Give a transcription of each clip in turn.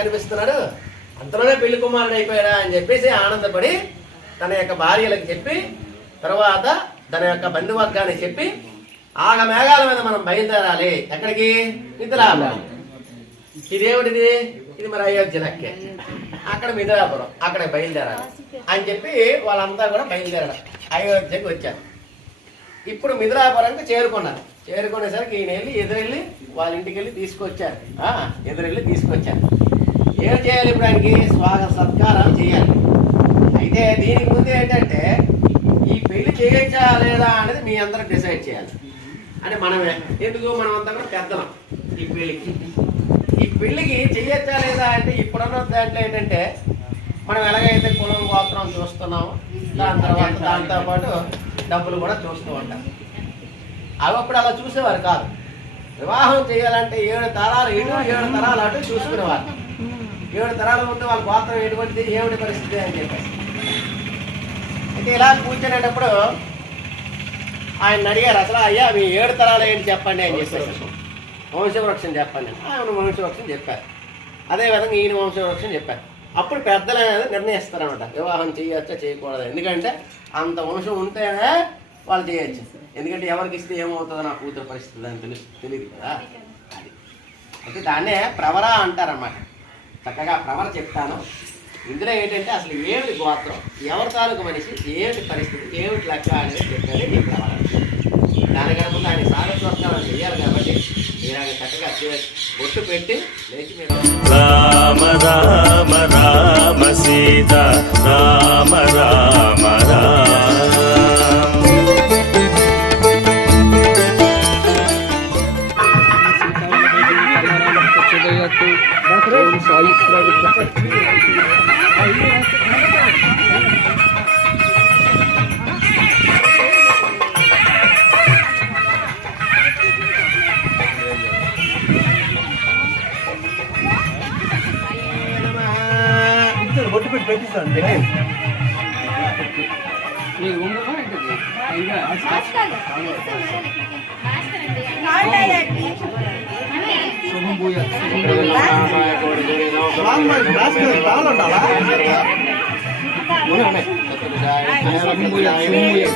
కనిపిస్తున్నాడు. అంతలోనే పెళ్ళి కుమారుడు అయిపోయాడా అని చెప్పేసి ఆనందపడి తన యొక్క భార్యలకు చెప్పి తర్వాత తన యొక్క బంధువర్గాన్ని చెప్పి ఆగ మేఘాల మీద మనం బయలుదేరాలి. ఎక్కడికి? మిథిలాపురం. ఇదేమిటిది ఇది మరి అయోధ్య నక్కే అక్కడ మిథిలాపురం. అక్కడ బయలుదేరాలి. అని చెప్పి వాళ్ళంతా కూడా బయలుదేరారు అయోధ్యకి వచ్చారు. ఇప్పుడు మిథిలాపురంకి చేరుకున్నారు. చేరుకునేసరికి ఈయన వెళ్ళి ఎదురెళ్ళి వాళ్ళ ఇంటికి వెళ్ళి తీసుకొచ్చారు ఎదురెళ్ళి తీసుకొచ్చారు. ఏం చేయాలి ఇప్పుడు ఆయనకి? స్వాగత సత్కారాలు చేయాలి. అయితే దీనికి ముందు ఏంటంటే ఈ పెళ్ళి చేయొచ్చా లేదా అనేది మీ అందరూ డిసైడ్ చేయాలి. అని మనమే. ఎందుకు? మనం అంతా కూడా పెద్దలం ఈ పెళ్ళికి. ఈ పెళ్ళికి చేయొచ్చా లేదా అంటే ఇప్పుడున్న దాంట్లో ఏంటంటే మనం ఎలాగైతే కులం గోత్రం చూస్తున్నామో దాని తర్వాత దాంతోపాటు డబ్బులు కూడా చూస్తూ ఉంటాం. అవి అప్పుడు అలా చూసేవారు కాదు. వివాహం చేయాలంటే ఏడు తరాలు ఇటు ఏడు తరాలు అటు చూసుకునేవారు. ఏడు తరాల ముందు వాళ్ళ గోత్రం ఎటువంటిది ఏమిటి పరిస్థితి అని చెప్పేసి. అయితే ఇలా కూర్చునేటప్పుడు ఆయన అడిగారు అసలు అయ్యా మీ ఏడు తరాలు ఏంటి చెప్పండి అని చెప్పేసి. వంశవృక్షం చెప్పండి ఆయన వంశవృక్షం చెప్పారు. అదేవిధంగా ఈయన వంశవృక్షం చెప్పారు. అప్పుడు పెద్దలు అనేది నిర్ణయిస్తారనమాట వివాహం చేయొచ్చా చేయకూడదు? ఎందుకంటే అంత వంశం ఉంటేనే వాళ్ళు చేయొచ్చు. ఎందుకంటే ఎవరికి ఇస్తే ఏమవుతుందో నా కూతురు పరిస్థితి అని తెలుసు తెలియదు కదా. అది. అయితే దాన్నే ప్రవర అంటారన్నమాట. చక్కగా ప్రవర చెప్తాను. ఇందులో ఏంటంటే అసలు ఏమిటి గోత్రం? ఎవరి తాలూకు మనిషి? ఏమిటి పరిస్థితి? ఏమిటి లెక్క అనేది చెప్పేది మీ ప్రవర దానికన్నా ముందు ఆయన సాగస్వస్థానం చేయాలి కాబట్టి మీరు ఆయన చక్కగా బొట్టు పెట్టి లేచి మీరు రామ రామ రామ సీత రామ రామ பெட்டிஷன் பெட்டிஷன் இது உங்க தான் இருக்குது. இது ஹாஸ்டல் சுகம்பூய சுகம்பூய நாயகோட தேவி ராம பாஸ்கர் தாளண்டாலா ஒரே ஒரே சுகம்பூய சுகம்பூய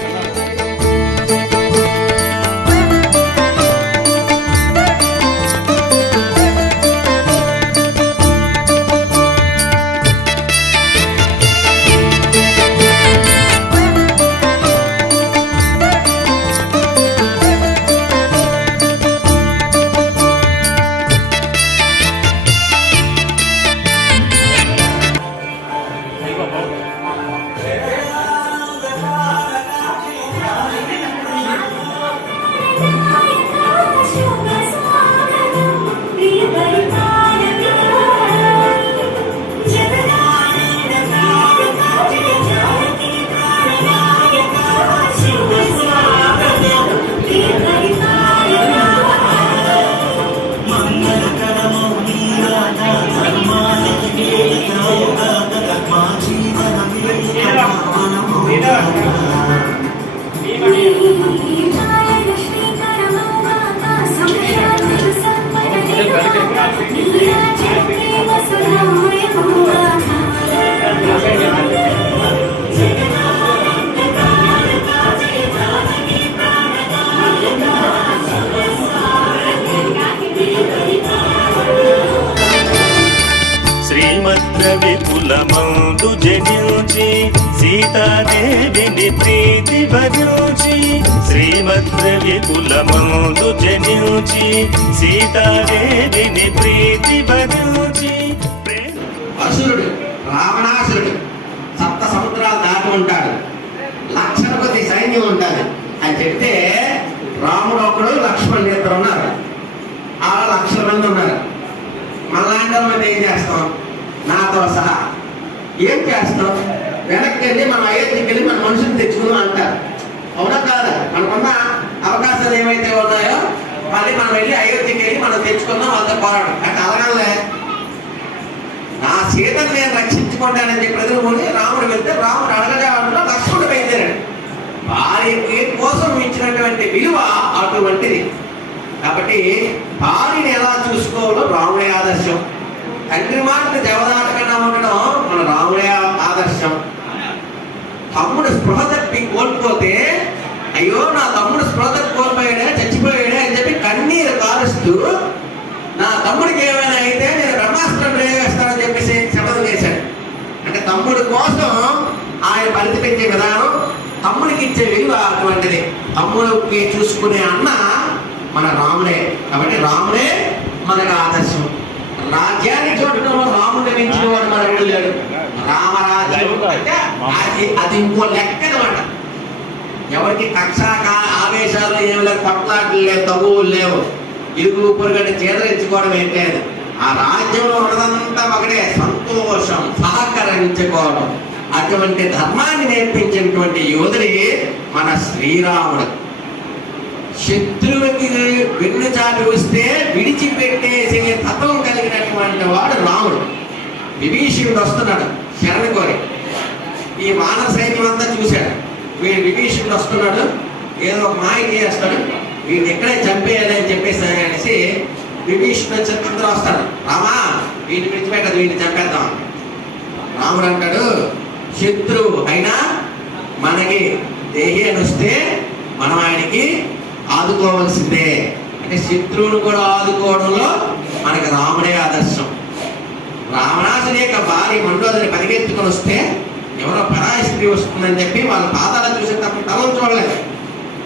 సీతాదేవిని ప్రీతి వరించి శ్రీమద్రవిపులమందు జనించి సీతాదేవిని ప్రీతి వరించి అసురుడు రావణాసురుడు సప్త సముద్రాలు దాటి ఉంటాడు. లక్షల కొద్ది సైన్యం ఉంటుంది. అని చెప్తే రాముడు ఒకడు లక్ష్మణుడు ఇద్దరు ఉన్నారు. అలా లక్షల మంది ఉన్నారు. మళ్ళాంటి మంది ఏం చేస్తాం? నాతో సహా. ఏం చేస్తాం? వెనక్కి వెళ్ళి మనం అయోధ్యకి ఏవైతే ఉన్నాయో మళ్ళీ మనం వెళ్ళి అయోధ్యకి వెళ్ళి మనం తెచ్చుకుందాం వాళ్ళతో పోరాడు. అంటే అలాగే నా సీతను నేను రక్షించుకుంటానని చెప్పి ఎదుర్కొని రాముడు వెళ్తే రాముడు అడగజాడంలో లక్ష్మణుడు బయలుదేరాడు. భార్యకి కోసం ఇచ్చినటువంటి విలువ అటువంటిది. కాబట్టి భార్యని ఎలా చూసుకోవాలో రాముడే ఆదర్శం. తండ్రి మాటలు జవదాటకుండా ఉండడం మన రాముడే ఆదర్శం. తమ్ముడు స్పృహ తప్పి కోల్పోతే అయ్యో నా తమ్ముడు స్పృహ తప్పి కోల్పోయాడే చచ్చిపోయాడే అని చెప్పి కన్నీరు నా తమ్ముడికి ఏమైనా అయితే నేను బ్రహ్మాస్త్రం ప్రయోగిస్తానని చెప్పేసి శపథం చేశాడు. అంటే తమ్ముడు కోసం ఆయన పరితపించే విధానం తమ్ముడికి ఇచ్చే విలువ అటువంటిది. తమ్ముడికి చూసుకునే అన్న మన రాముడే. కాబట్టి రాముడే మనకు ఆదర్శం. రాజ్యాన్ని చూడటంలో రాముడు మించిన వాడు మనకు లేడు. రామరాజ్యం అంటే అది అది ఇంకో లెక్క అనమాట ఎవరికి కక్ష ఆవేశాలు ఏమి లేవు కొట్లాటలు లేవు తగువులు లేవు. ఇరుగు పొరుగంటే చేదరించుకోవడం ఏంటి అని ఆ రాజ్యంలో ఉన్నదంతా ఒకటే సంతోషం సహకరించుకోవడం. అటువంటి ధర్మాన్ని నేర్పించినటువంటి యోధుడి మన శ్రీరాముడు. శత్రువుకి వెన్ను చాటు వస్తే విడిచిపెట్టేసే తత్వం కలిగినటువంటి వాడు రాముడు. విభీషణుడు వస్తున్నాడు శరణ కోరి. ఈ వానర సైన్యం అంతా చూశాడు. వీడు విభీషణుడు వస్తున్నాడు ఏదో ఒక మాయ చేస్తాడు. వీడిని ఎక్కడే చంపేయాలి అని చెప్పేసి అనేసి విభీషణుడు వచ్చి అందరూ వస్తాడు. రామా వీడిని విడిచిపెట్టదు వీడిని చంపేద్దాం. రాముడు అంటాడు శత్రువు అయినా మనకి దేహి అని వస్తే మనం ఆయనకి ఆదుకోవాల్సిందే. అంటే శత్రువును కూడా ఆదుకోవడంలో మనకి రాముడే ఆదర్శం. రావణాసుని యొక్క భార్య మండోదని పరిగెత్తుకొని వస్తే ఎవరో పరాయి స్త్రీ వస్తుందని చెప్పి వాళ్ళ పాదాలు చూసి తప్ప తలం చూడలేదు.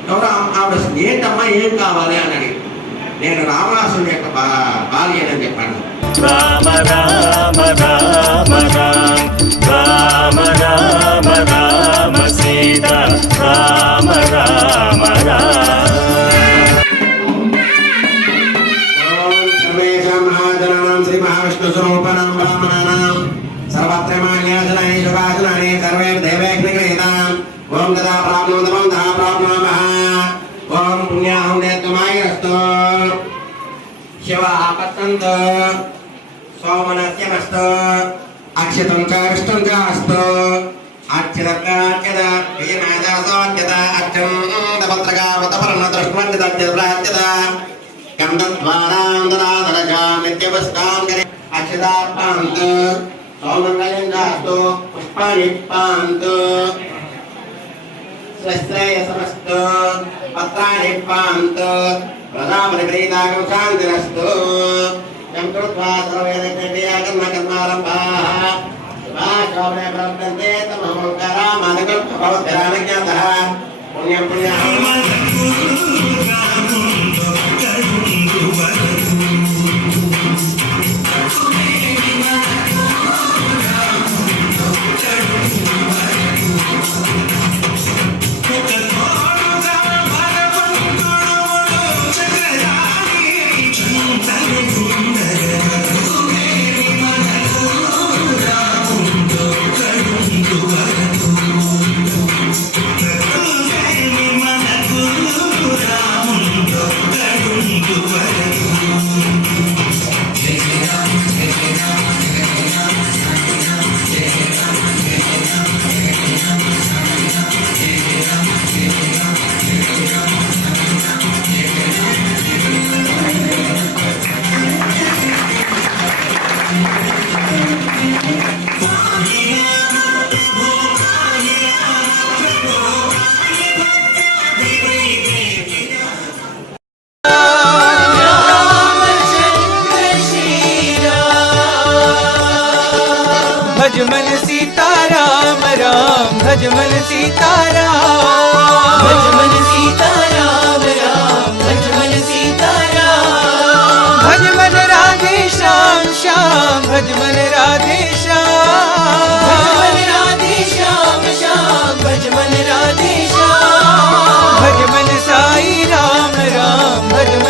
ఎవరో ఆవిడ. ఏంటమ్మా ఏం కావాలి అని అడిగి. నేను రావణాసుని యొక్క భా- భార్య అని చెప్పాను. రామ రామ రామ రామ రామ రామ సీత రామ రామ శ్రీ మహావిష్ణు బ్రాహ్మణానాం శుభాజనాని సర్వే దేవేగ్నిగణితాం ఓం తదా ప్రాప్నోదమం తదా ప్రాప్నోమః. ప్రియమేదాసోచ్యత సోమనస్యమస్త అక్షతం కాష్టం కాస్త ప్రాచ్యత గంధద్వారాంతరాధరజా నిత్యవస్తాం కరి అక్షదాపాంత్ సౌమంగళం జాస్తు పుష్పాణి పాంత్ స్వశ్రేయసమస్తు పత్రాణి పాంత్ ప్రజాపతి ప్రీతాకం శాంతిరస్తు యం కృత్వా సర్వేదకర్మ కర్మారంభాః శుభాశోభనే ప్రవర్తంతే తమహంకారామాదకల్పవద్భిరానజ్ఞాతः పుణ్యం పుణ్యం भजमन सीता राम राम भजमन सीता राम भजमन सीता राम राम भजमन सीता राम भजमन राधे श्याम श्याम भजमन राधे श्या राधे श्याम श्याम भजमन राधे श्याम। भजमन साई राम राम भजमन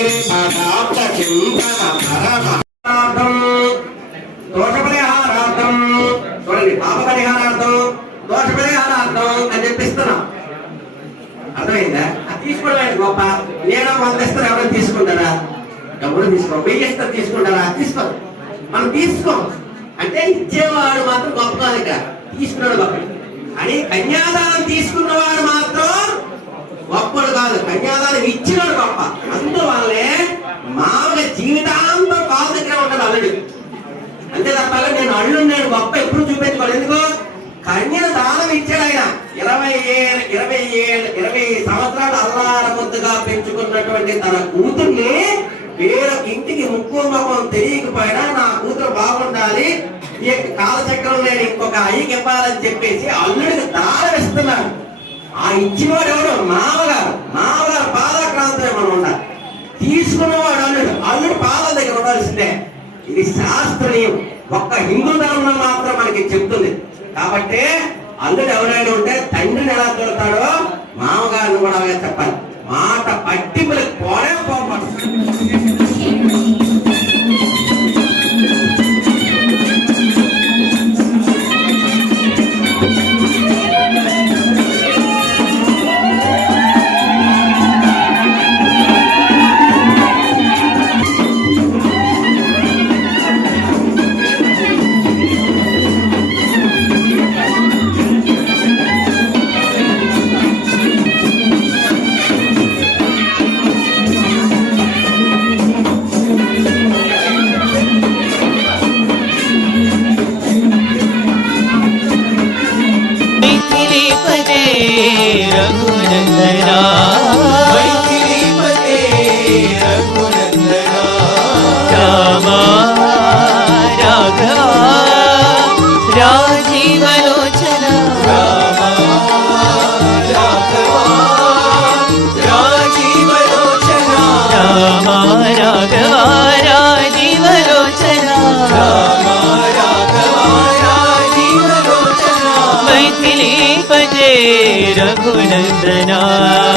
వైరి చూడండి పాప పరిహారార్థం అని చెప్పిస్తున్నాం. అర్థమైందా? అది తీసుకోవడం గొప్ప నేను వంద ఇస్తారు ఎవరైనా తీసుకుంటారా? తీసుకో వెయ్యి ఇస్తారు తీసుకుంటారా? తీసుకోరు. మనం తీసుకోం. అంటే ఇచ్చేవాడు మాత్రం గొప్ప కాదు ఇక్కడ. తీసుకున్నాడు గొప్ప. అని కన్యాదానం తీసుకున్నవాడు మాత్రం గొప్పడు కాదు కన్యాదానం ఇచ్చినాడు గొప్ప. అందువల్లే మామూలుగా జీవితాంతం పాల దగ్గర ఉంటాడు అల్లుడు. అంతే తప్ప నేను అల్లుడు నేను గొప్ప ఎప్పుడు చూపించుకోవాలి ఎందుకు? కన్యను దానం ఇచ్చాడు ఆయన. ఇరవై ఏళ్ళు ఇరవై ఏళ్ళు ఇరవై సంవత్సరాలు అల్లార ముద్దుగా పెంచుకున్నటువంటి తన కూతుర్ని వేరే ఇంటికి ముక్కు ముఖం తెలియకపోయినా నా కూతురు బాగుండాలి. ఈ కాలచక్రం నేను ఇంకొక అయ్యకి ఇవ్వాలని చెప్పేసి అల్లుడికి దానం ఇస్తున్నాడు. ఆ ఇచ్చినవాడు ఎవడు? మామగారు. మామగారు పాదాక్రాంతమే మనం ఉండాలి తీసుకున్నవాడు అల్లుడు. అల్లుడు పాదాల దగ్గర ఉండాల్సిందే. ఇది శాస్త్రీయం. ఒక్క హిందూ ధర్మంలో మాత్రం మనకి చెప్తుంది. కాబట్టి అల్లుడు ఎవరైనా ఉంటే తండ్రిని ఎలా చూడతాడో మామగారిని కూడా అలాగే చెప్పాలి. మాట పట్టింపులకు పోనే పోకూడదు રામ રાઘવ રાજીવલોચન રામ રાઘવ રાજીવલોચન રામ રાઘવ રાજીવલોચન રામ રાઘવ રાજીવલોચન મૈથિલી પદે રઘુનંદના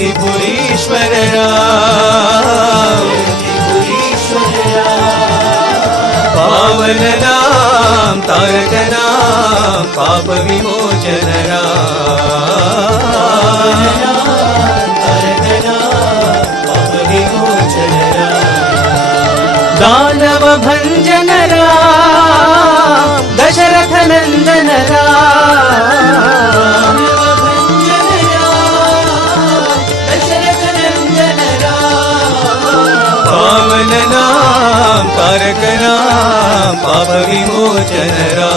त्रिपुरीश्वर पावन राम तारक राम पाप विमोचन दानव भंजन राम दशरथ नंदन राम। പാപവിമോചനരാ